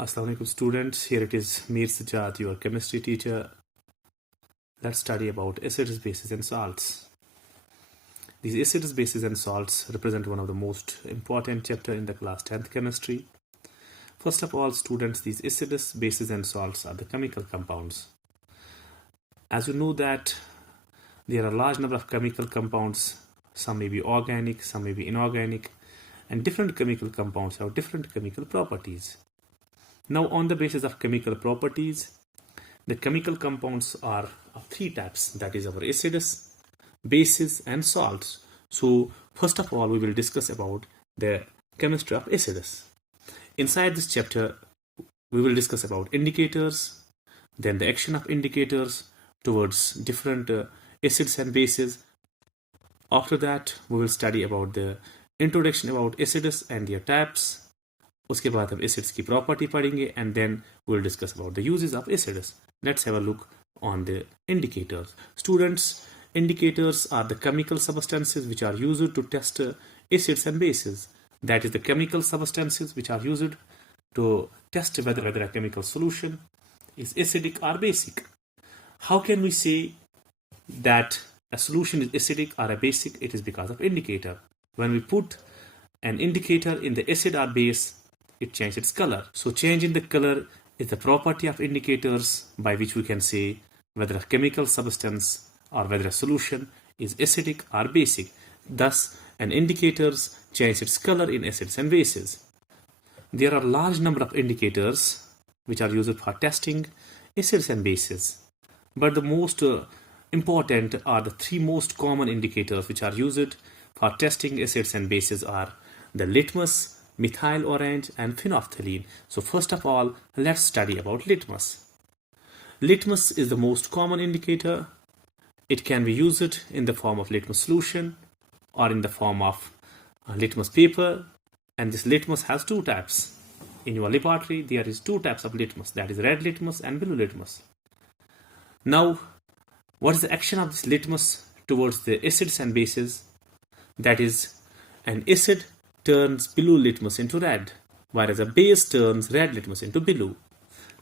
Assalamu alaikum students, here it is Mir Sajjad, your chemistry teacher. Let's study about acids, bases and salts. These acids, bases and salts represent one of the most important chapter in the class 10th chemistry. First of all students, these acids, bases and salts are the chemical compounds. As you know that there are a large number of chemical compounds, some may be organic, some may be inorganic, and different chemical compounds have different chemical properties. Now on the basis of chemical properties, the chemical compounds are of three types, that is our acids, bases and salts. So first of all we will discuss about the chemistry of acids. Inside this chapter we will discuss about indicators, then the action of indicators towards different acids and bases. After that we will study about the introduction about acids and their types. उसके बाद हम acids की property पढ़ेंगे and then we will discuss about the uses of acids. Let's have a look on the indicators. Students, indicators are the chemical substances which are used to test acids and bases. That is the chemical substances which are used to test whether a chemical solution is acidic or basic. How can we say that a solution is acidic or a basic? It is because of indicator. When we put an indicator in the acid or base, it changes its color. So change in the color is the property of indicators by which we can say whether a chemical substance or whether a solution is acidic or basic. Thus, an indicators change its color in acids and bases. There are a large number of indicators which are used for testing acids and bases. But the most important are the three most common indicators which are used for testing acids and bases are the litmus, methyl orange and phenolphthalein. So first of all, let's study about litmus. Litmus is the most common indicator. It can be used in the form of litmus solution or in the form of litmus paper, and this litmus has two types. In your laboratory there is two types of litmus, that is red litmus and blue litmus. Now what is the action of this litmus towards the acids and bases? That is, an acid turns blue litmus into red, whereas a base turns red litmus into blue.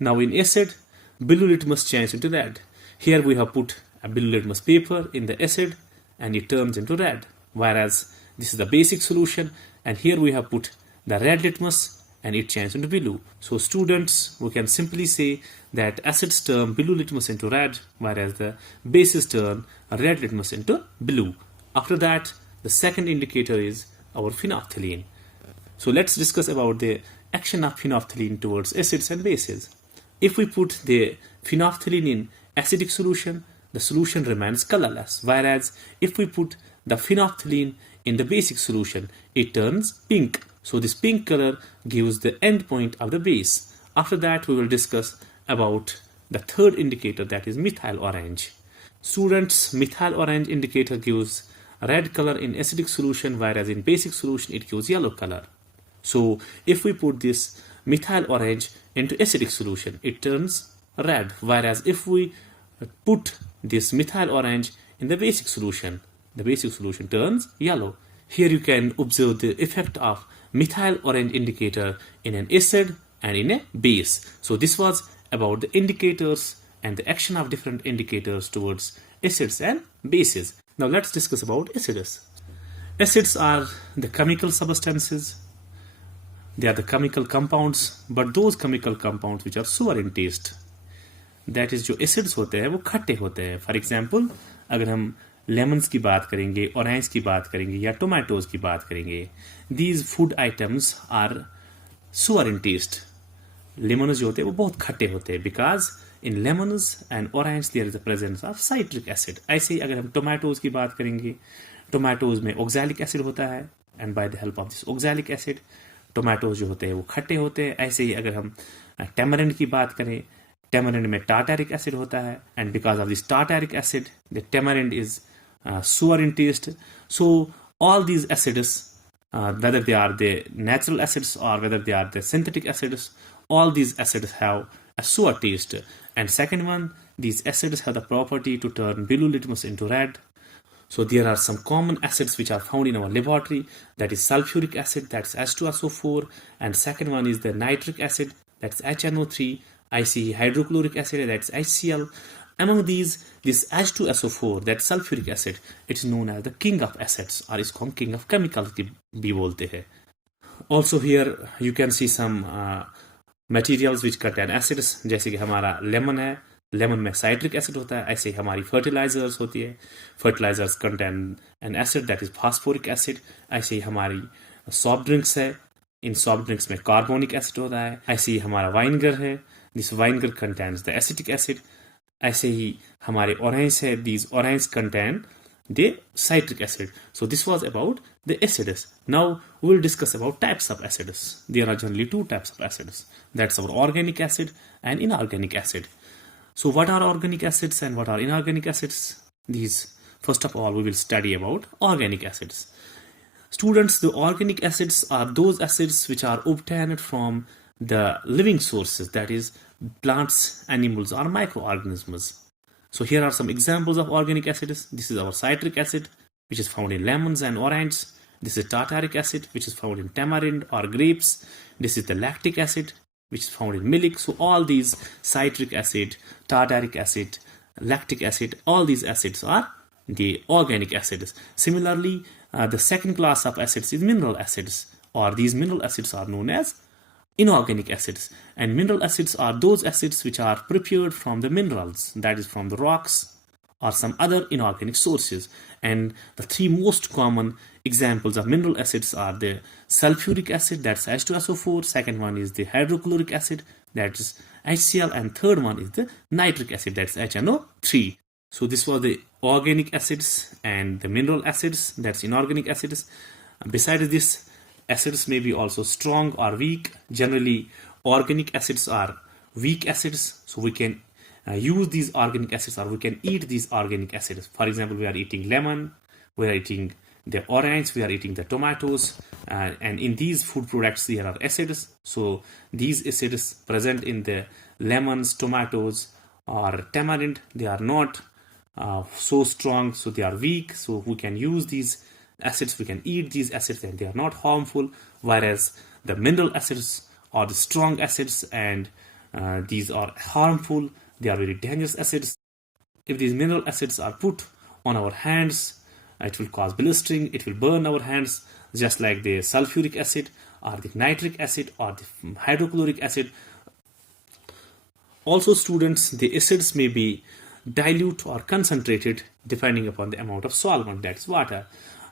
Now in acid, blue litmus changes into red. Here we have put a blue litmus paper in the acid and it turns into red, whereas this is the basic solution, and here we have put the red litmus and it changes into blue. So students, we can simply say that acids turn blue litmus into red, whereas the bases turn red litmus into blue. After that, the second indicator is our phenolphthalein. So let's discuss about the action of phenolphthalein towards acids and bases. If we put the phenolphthalein in acidic solution, the solution remains colorless, whereas if we put the phenolphthalein in the basic solution, it turns pink. So this pink color gives the end point of the base. After that we will discuss about the third indicator, that is methyl orange. Students, methyl orange indicator gives red color in acidic solution, whereas in basic solution it gives yellow color. So if we put this methyl orange into acidic solution, it turns red, whereas if we put this methyl orange in the basic solution turns yellow. Here you can observe the effect of methyl orange indicator in an acid and in a base. So this was about the indicators and the action of different indicators towards acids and bases. Now let's discuss about acids. Acids are the chemical substances. They are the chemical compounds, but those chemical compounds which are sour in taste. That is, जो acids होते हैं वो खट्टे होते हैं. For example, अगर हम lemons की बात करेंगे, orange की बात करेंगे या tomatoes की बात करेंगे, these food items are sour in taste. Lemons जो होते हैं वो बहुत खट्टे होते हैं because in lemons and orange there is the presence of citric acid. ऐसे ही अगर हम tomatoes की बात करेंगे, tomatoes में oxalic acid होता है, and by the help of this oxalic acid, tomatoes जो होते हैं वो खट्टे होते हैं. ऐसे ही अगर हम tamarind की बात करें, tamarind में tartaric acid होता है, and because of this tartaric acid, the tamarind is sour in taste. So all these acids, whether they are the natural acids or whether they are the synthetic acids, all these acids have a sour taste. And second one, these acids have the property to turn blue litmus into red. So there are some common acids which are found in our laboratory, that is sulfuric acid, that's H2SO4, and second one is the nitric acid, that's HNO3. ICE hydrochloric acid, that's HCl. Among these, this H2SO4, that sulfuric acid, it's known as the king of acids, or is called king of chemicals भी बोलते हैं. Also here you can see some materials which contain acids, जैसे कि हमारा lemon है, lemon में citric acid होता है. ऐसे ही हमारी fertilizers होती है, fertilizers contain an acid that is phosphoric acid. ऐसे ही हमारी soft drinks है, इन soft drinks में carbonic acid होता है. ऐसे ही हमारा vinegar है, this vinegar contains the acetic acid. ऐसे ही हमारे orange है, these orange contain the citric acid. So this was about the acids. Now we will discuss about types of acids. There are generally two types of acids. That's our organic acid and inorganic acid. So what are organic acids and what are inorganic acids? These, first of all, we will study about organic acids. Students, the organic acids are those acids which are obtained from the living sources, that is plants, animals or microorganisms. So here are some examples of organic acids. This is our citric acid, which is found in lemons and orange. This is tartaric acid, which is found in tamarind or grapes. This is the lactic acid, which is found in milk. So all these citric acid, tartaric acid, lactic acid, all these acids are the organic acids. Similarly, the second class of acids is mineral acids, or these mineral acids are known as inorganic acids. And mineral acids are those acids which are prepared from the minerals, that is from the rocks or some other inorganic sources. And the three most common examples of mineral acids are the sulfuric acid, that's H2SO4, second one is the hydrochloric acid, that's HCl, and third one is the nitric acid, that's HNO3. So this was the organic acids and the mineral acids, that's inorganic acids. Besides this, acids may be also strong or weak. Generally, organic acids are weak acids, so we can use these organic acids, or we can eat these organic acids. For example, we are eating lemon, we are eating the orange, we are eating the tomatoes, and in these food products there are acids. So these acids present in the lemons, tomatoes or tamarind, they are not so strong, so they are weak, so we can use these acids, we can eat these acids and they are not harmful. Whereas the mineral acids are the strong acids, and these are harmful, they are very dangerous acids. If these mineral acids are put on our hands, it will cause blistering, it will burn our hands, just like the sulfuric acid or the nitric acid or the hydrochloric acid. Also students, the acids may be dilute or concentrated depending upon the amount of solvent, that's water.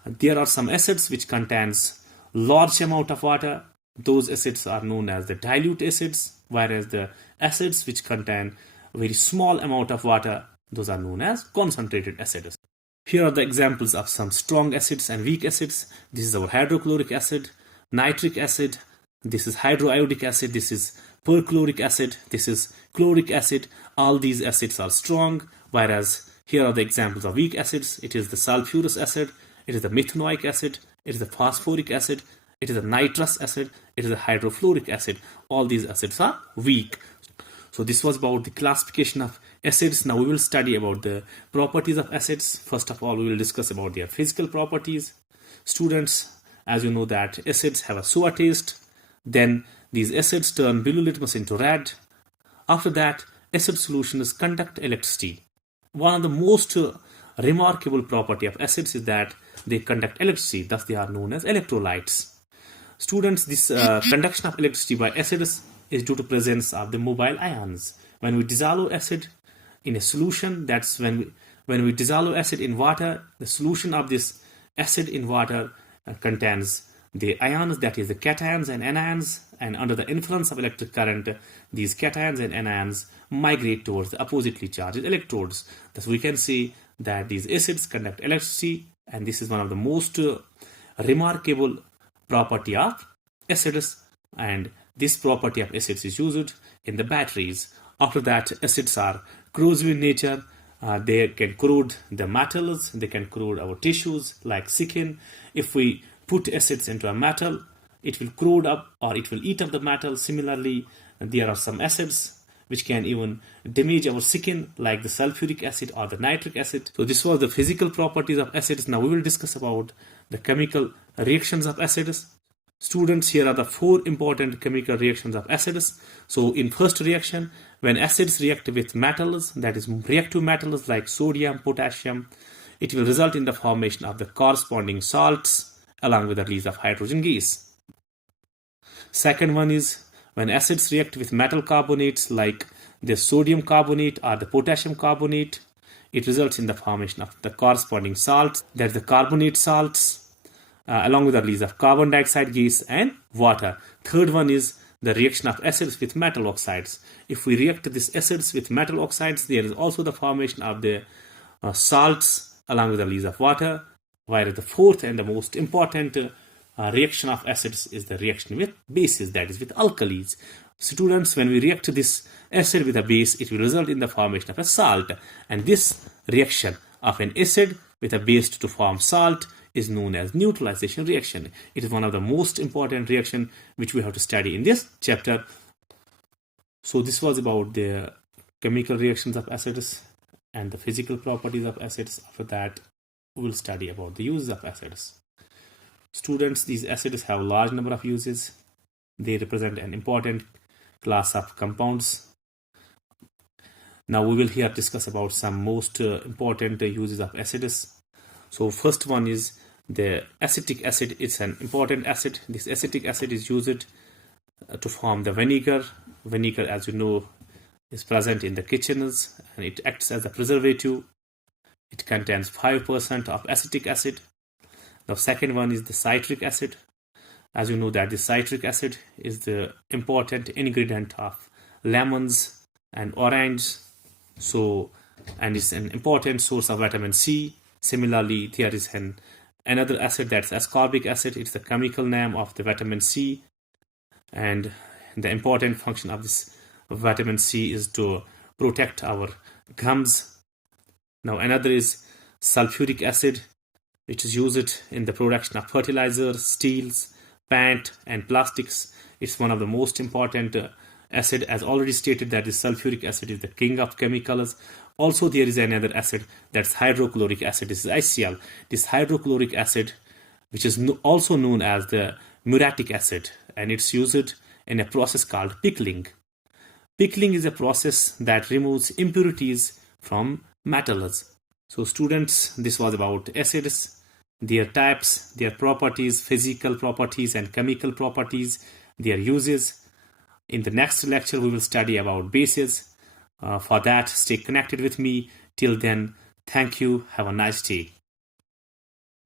There are some acids which contains large amount of water. Those acids are known as the dilute acids, whereas the acids which contain very small amount of water, those are known as concentrated acids. Here are the examples of some strong acids and weak acids. This is our hydrochloric acid, nitric acid, this is hydroiodic acid, this is perchloric acid, this is chloric acid. All these acids are strong, whereas here are the examples of weak acids. It is the sulfurous acid, it is the methanoic acid, it is the phosphoric acid, it is the nitrous acid, it is the hydrofluoric acid. All these acids are weak. So this was about the classification of acids. Now we will study about the properties of acids. First of all, we will discuss about their physical properties. Students, as you know that acids have a sour taste. Then these acids turn blue litmus into red. After that, acid solutions conduct electricity. One of the most remarkable property of acids is that they conduct electricity, thus they are known as electrolytes. Students, this conduction of electricity by acids is due to presence of the mobile ions. When we dissolve acid in a solution, that's when we dissolve acid in water, the solution of this acid in water contains the ions, that is the cations and anions, and under the influence of electric current, these cations and anions migrate towards the oppositely charged electrodes. Thus we can see that these acids conduct electricity, and this is one of the most remarkable property of acids, and this property of acids is used in the batteries. After that, acids are corrosive in nature. They can corrode the metals, they can corrode our tissues like skin. If we put acids into a metal, it will corrode up or it will eat up the metal. Similarly, there are some acids which can even damage our skin, like the sulfuric acid or the nitric acid. So this was the physical properties of acids. Now we will discuss about the chemical reactions of acids. Students, here are the 4 important chemical reactions of acids. So in first reaction, when acids react with metals, that is reactive metals like sodium, potassium, it will result in the formation of the corresponding salts along with the release of hydrogen gas. Second one is when acids react with metal carbonates like the sodium carbonate or the potassium carbonate, it results in the formation of the corresponding salts, that is the carbonate salts, along with the release of carbon dioxide gas and water. Third one is the reaction of acids with metal oxides. If we react these acids with metal oxides, there is also the formation of the salts along with the release of water. While the fourth and the most important reaction of acids is the reaction with bases, that is with alkalis. Students, when we react this acid with a base, it will result in the formation of a salt, and this reaction of an acid with a base to form salt is known as neutralization reaction. It is one of the most important reaction which we have to study in this chapter. So this was about the chemical reactions of acids and the physical properties of acids. After that, we will study about the uses of acids. Students, these acids have a large number of uses. They represent an important class of compounds. Now we will here discuss about some most important uses of acids. So first one is the acetic acid. It's an important acid. This acetic acid is used to form the vinegar. Vinegar, as you know, is present in the kitchens and it acts as a preservative. It contains 5% of acetic acid. The second one is the citric acid. As you know that the citric acid is the important ingredient of lemons and orange. And it's an important source of vitamin C. Similarly, there is another acid, that's ascorbic acid. It's the chemical name of the vitamin C. And the important function of this vitamin C is to protect our gums. Now another is sulfuric acid, which is used in the production of fertilizers, steels, paint and plastics. It's one of the most important acid. As already stated, that the sulfuric acid is the king of chemicals. Also there is another acid, that's hydrochloric acid. This is HCl. This hydrochloric acid, which is also known as the muriatic acid, and it's used in a process called pickling. Pickling is a process that removes impurities from metals. So students, this was about acids, their types, their properties, physical properties and chemical properties, their uses. In the next lecture, we will study about bases. For that, stay connected with me. Till then, thank you. Have a nice day.